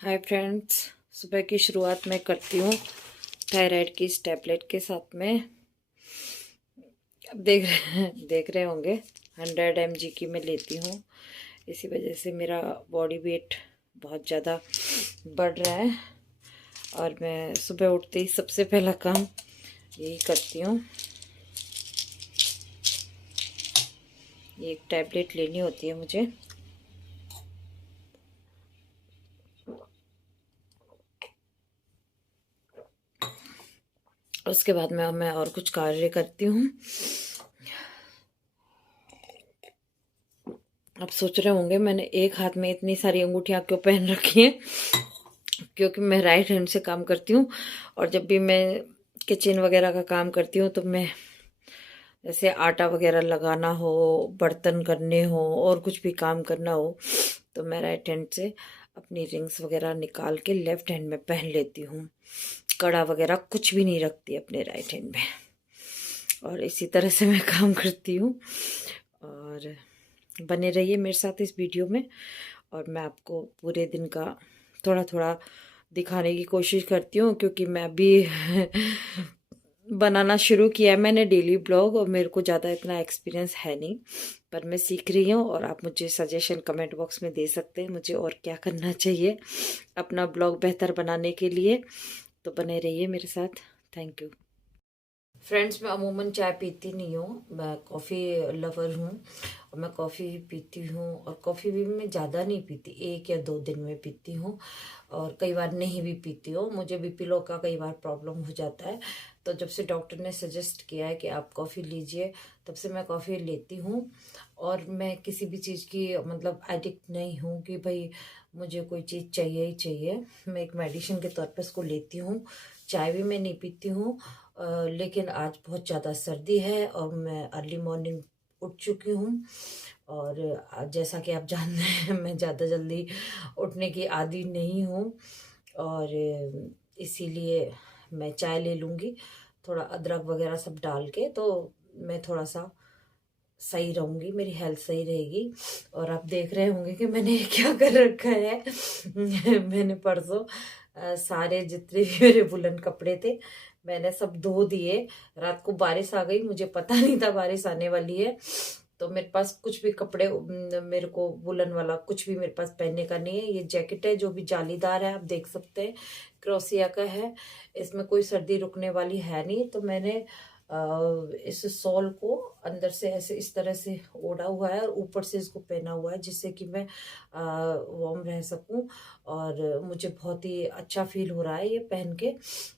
Hi friends, सुबह की शुरुआत मैं करती हूँ थायराइड की इस टैबलेट के साथ में। अब देख रहे होंगे 100 mg की मैं लेती हूँ। इसी वजह से मेरा बॉडी वेट बहुत ज़्यादा बढ़ रहा है और मैं सुबह उठते ही सबसे पहला काम यही करती हूँ। ये एक टैबलेट लेनी होती है मुझे। उसके बाद मैं और कुछ कार्य करती हूँ। आप सोच रहे होंगे मैंने एक हाथ में इतनी सारी अंगूठियां क्यों पहन रखी हैं, क्योंकि मैं राइट हैंड से काम करती हूँ। और जब भी मैं किचन वगैरह का काम करती हूँ तो मैं जैसे आटा वगैरह लगाना हो, बर्तन करने हो और कुछ भी काम करना हो तो मैं राइट हैंड से अपनी रिंग्स वगैरह निकाल के लेफ्ट हैंड में पहन लेती हूँ। कड़ा वगैरह कुछ भी नहीं रखती अपने राइट हैंड में, और इसी तरह से मैं काम करती हूँ। और बने रहिए मेरे साथ इस वीडियो में, और मैं आपको पूरे दिन का थोड़ा थोड़ा दिखाने की कोशिश करती हूँ, क्योंकि मैं अभी बनाना शुरू किया है मैंने डेली ब्लॉग, और मेरे को ज़्यादा इतना एक्सपीरियंस है नहीं, पर मैं सीख रही हूँ। और आप मुझे सजेशन कमेंट बॉक्स में दे सकते हैं मुझे और क्या करना चाहिए अपना ब्लॉग बेहतर बनाने के लिए। तो बने रहिए मेरे साथ। Thank you friends. मैं अमूमन चाय पीती नहीं हूँ, मैं कॉफ़ी लवर हूँ और मैं कॉफ़ी पीती हूँ। और कॉफ़ी भी मैं ज़्यादा नहीं पीती, 1 या 2 दिन में पीती हूँ, और कई बार नहीं भी पीती हूँ। मुझे बीपी लो का कई बार प्रॉब्लम हो जाता है, तो जब से डॉक्टर ने सजेस्ट किया है कि आप कॉफ़ी लीजिए, तब से मैं कॉफ़ी लेती हूँ। और मैं किसी भी चीज़ की मतलब एडिक्ट नहीं हूँ कि भाई मुझे कोई चीज़ चाहिए ही चाहिए। मैं एक मेडिसिन के तौर पर इसको लेती हूँ। चाय भी मैं नहीं पीती हूँ, लेकिन आज बहुत ज़्यादा सर्दी है और मैं अर्ली मॉर्निंग उठ चुकी हूँ। और जैसा कि आप जानते हैं मैं ज़्यादा जल्दी उठने की आदी नहीं हूँ, और इसीलिए मैं चाय ले लूँगी थोड़ा अदरक वगैरह सब डाल के, तो मैं थोड़ा सा सही रहूँगी, मेरी हेल्थ सही रहेगी। और आप देख रहे होंगे कि मैंने क्या कर रखा है मैंने परसों सारे जितने भी मेरे वुलन कपड़े थे मैंने सब धो दिए। रात को बारिश आ गई, मुझे पता नहीं था बारिश आने वाली है, तो मेरे पास कुछ भी कपड़े मेरे को वुलन वाला कुछ भी मेरे पास पहनने का नहीं है। ये जैकेट है जो भी जालीदार है, आप देख सकते हैं, क्रोसिया का है। इसमें कोई सर्दी रुकने वाली है नहीं, तो मैंने इस शॉल को अंदर से ऐसे इस तरह से ओढ़ा हुआ है और ऊपर से इसको पहना हुआ है, जिससे कि मैं वार्म रह सकूं। और मुझे बहुत ही अच्छा फील हो रहा है ये पहन के,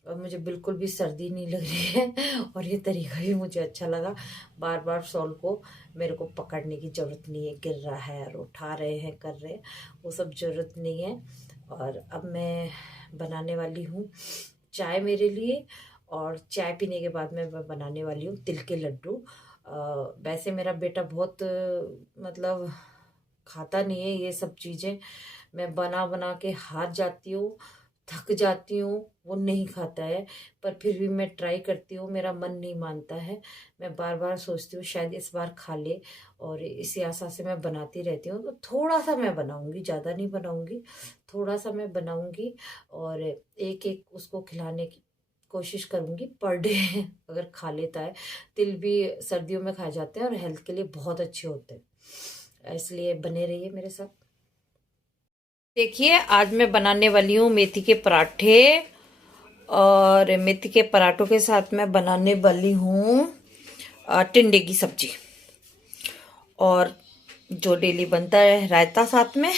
और मुझे बिल्कुल भी सर्दी नहीं लग रही है और ये तरीका भी मुझे अच्छा लगा। बार बार शॉल को मेरे को पकड़ने की ज़रूरत नहीं है, गिर रहा है और उठा रहे हैं कर रहे हैं, वो सब ज़रूरत नहीं है। और अब मैं बनाने वाली हूँ चाय मेरे लिए, और चाय पीने के बाद मैं बनाने वाली हूँ तिल के लड्डू। वैसे मेरा बेटा बहुत मतलब खाता नहीं है ये सब चीज़ें, मैं बना बना के हार जाती हूँ, थक जाती हूँ, वो नहीं खाता है। पर फिर भी मैं ट्राई करती हूँ, मेरा मन नहीं मानता है। मैं बार बार सोचती हूँ शायद इस बार खा ले, और इसी आशा से मैं बनाती रहती हूँ। तो थोड़ा सा मैं बनाऊंगी, ज़्यादा नहीं बनाऊंगी, थोड़ा सा मैं बनाऊंगी, और एक एक उसको खिलाने की कोशिश करूंगी पर डे अगर खा लेता है। तिल भी सर्दियों में खाए जाते हैं और हेल्थ के लिए बहुत अच्छे होते हैं, इसलिए बने रहिए मेरे साथ। देखिए आज मैं बनाने वाली हूँ मेथी के पराठे, और मेथी के पराठों के साथ मैं बनाने वाली हूँ टिंडे की सब्जी, और जो डेली बनता है रायता साथ में।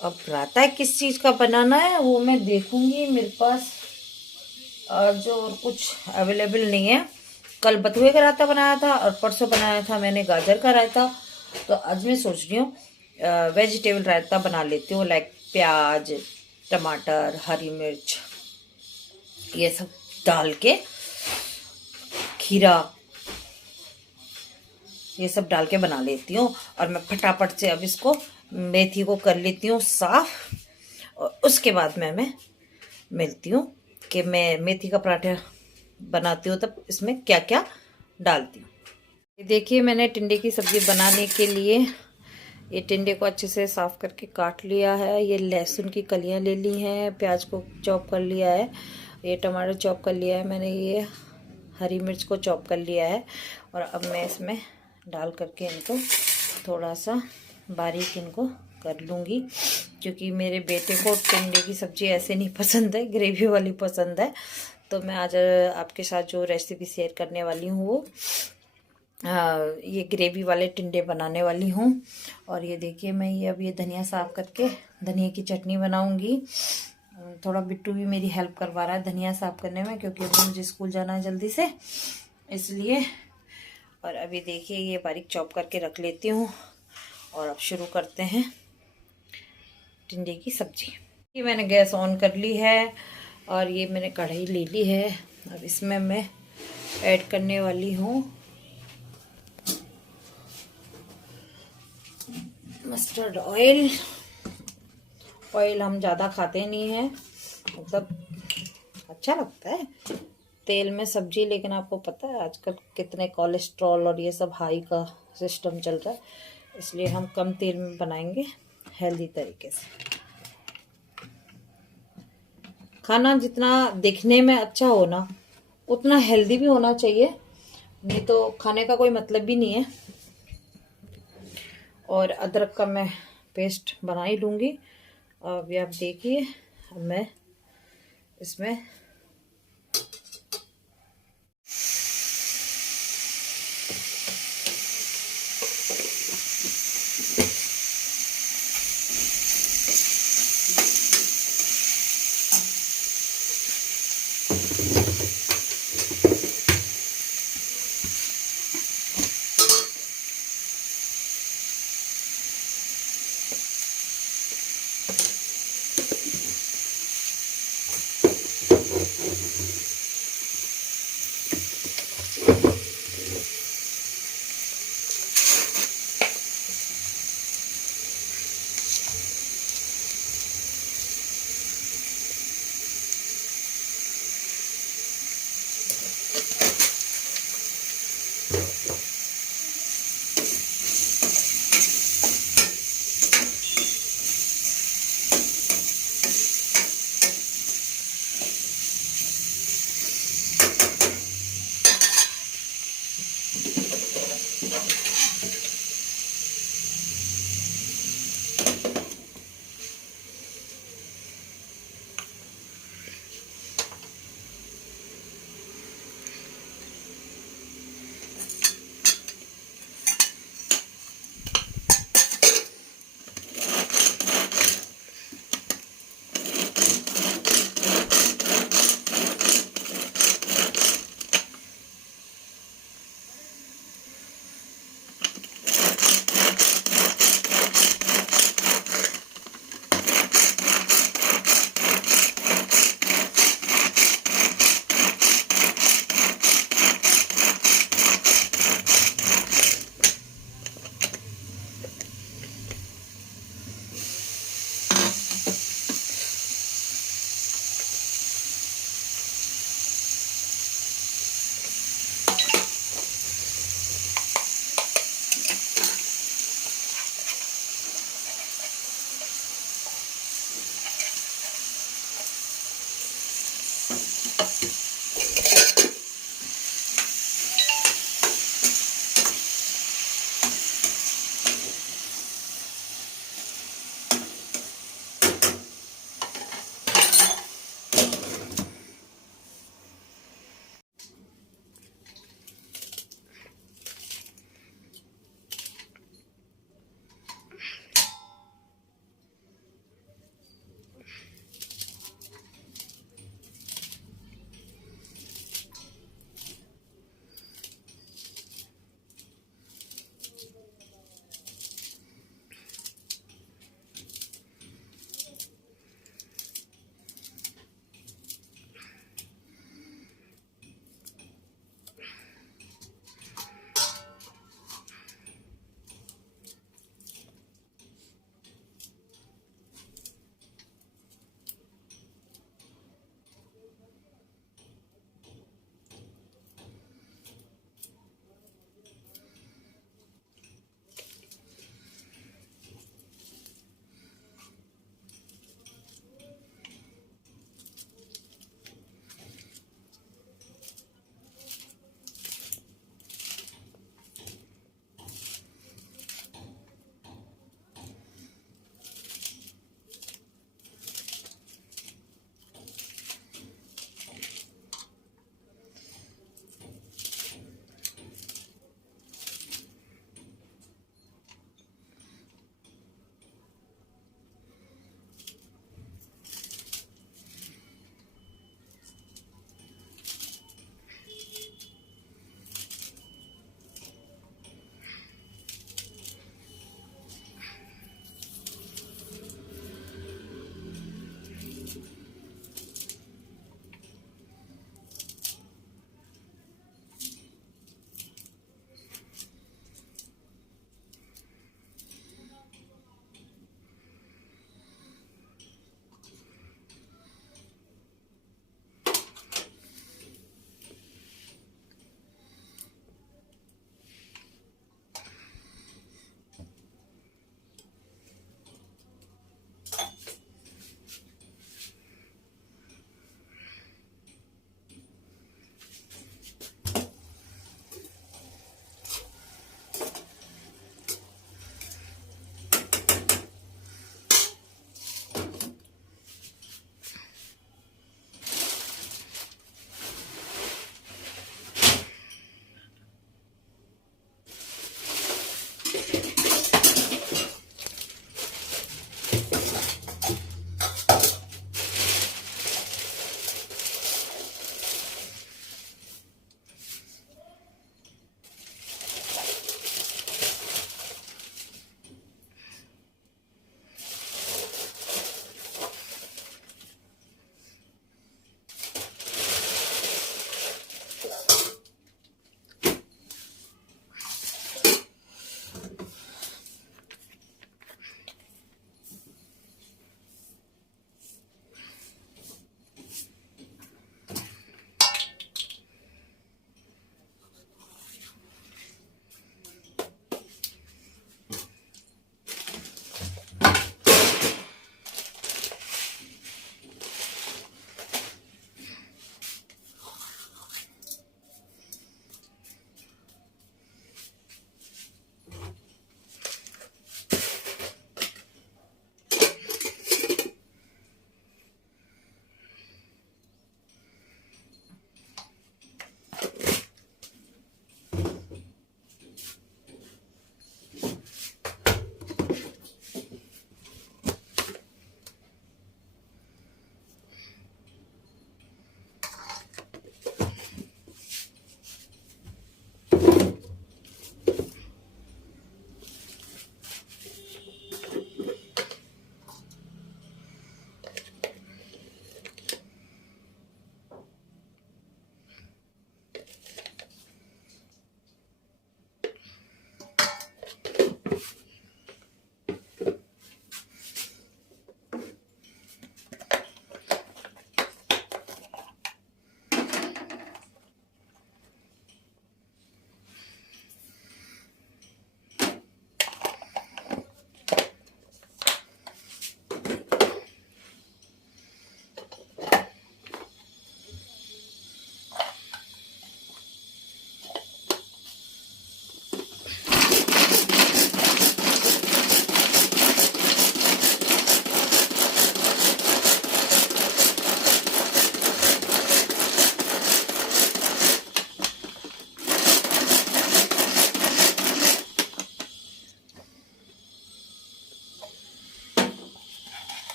अब रायता किस चीज़ का बनाना है वो मैं देखूंगी, मेरे पास जो और कुछ अवेलेबल नहीं है। कल बथुए का रायता बनाया था और परसों बनाया था मैंने गाजर का रायता, तो आज मैं सोच रही हूँ वेजिटेबल रायता बना लेती हूँ, लाइक प्याज, टमाटर, हरी मिर्च, ये सब डाल के, खीरा, ये सब डाल के बना लेती हूँ। और मैं फटाफट से अब इसको मेथी को कर लेती हूँ साफ, और उसके बाद मैं मिलती हूँ कि मैं मेथी का पराठा बनाती हूँ तब इसमें क्या क्या डालती हूँ। देखिए मैंने टिंडे की सब्ज़ी बनाने के लिए ये टिंडे को अच्छे से साफ करके काट लिया है। ये लहसुन की कलियां ले ली हैं, प्याज को चॉप कर लिया है, ये टमाटर चॉप कर लिया है मैंने, ये हरी मिर्च को चॉप कर लिया है। और अब मैं इसमें डाल करके इनको थोड़ा सा बारीक इनको कर लूँगी, क्योंकि मेरे बेटे को टिंडे की सब्ज़ी ऐसे नहीं पसंद है, ग्रेवी वाली पसंद है। तो मैं आज आपके साथ जो रेसिपी शेयर करने वाली हूँ वो ये ग्रेवी वाले टिंडे बनाने वाली हूँ। और ये देखिए मैं ये अब ये धनिया साफ करके धनिया की चटनी बनाऊँगी। थोड़ा बिट्टू भी मेरी हेल्प करवा रहा है धनिया साफ करने में, क्योंकि अभी मुझे स्कूल जाना है जल्दी से, इसलिए। और अभी देखिए ये बारीक चॉप करके रख लेती हूँ और अब शुरू करते हैं टिंडे की सब्जी। ये मैंने गैस ऑन कर ली है और ये मैंने कढ़ाई ले ली है। अब इसमें मैं ऐड करने वाली हूँ मस्टर्ड ऑयल। ऑयल हम ज़्यादा खाते नहीं हैं, मतलब अच्छा लगता है तेल में सब्जी, लेकिन आपको पता है आजकल कितने कोलेस्ट्रॉल और ये सब हाई का सिस्टम चल रहा है, इसलिए हम कम तेल में बनाएंगे हेल्दी तरीके से। खाना जितना दिखने में अच्छा हो ना, उतना हेल्दी भी होना चाहिए, नहीं तो खाने का कोई मतलब भी नहीं है। और अदरक का मैं पेस्ट बना ही लूँगी। अभी आप देखिए अब मैं इसमें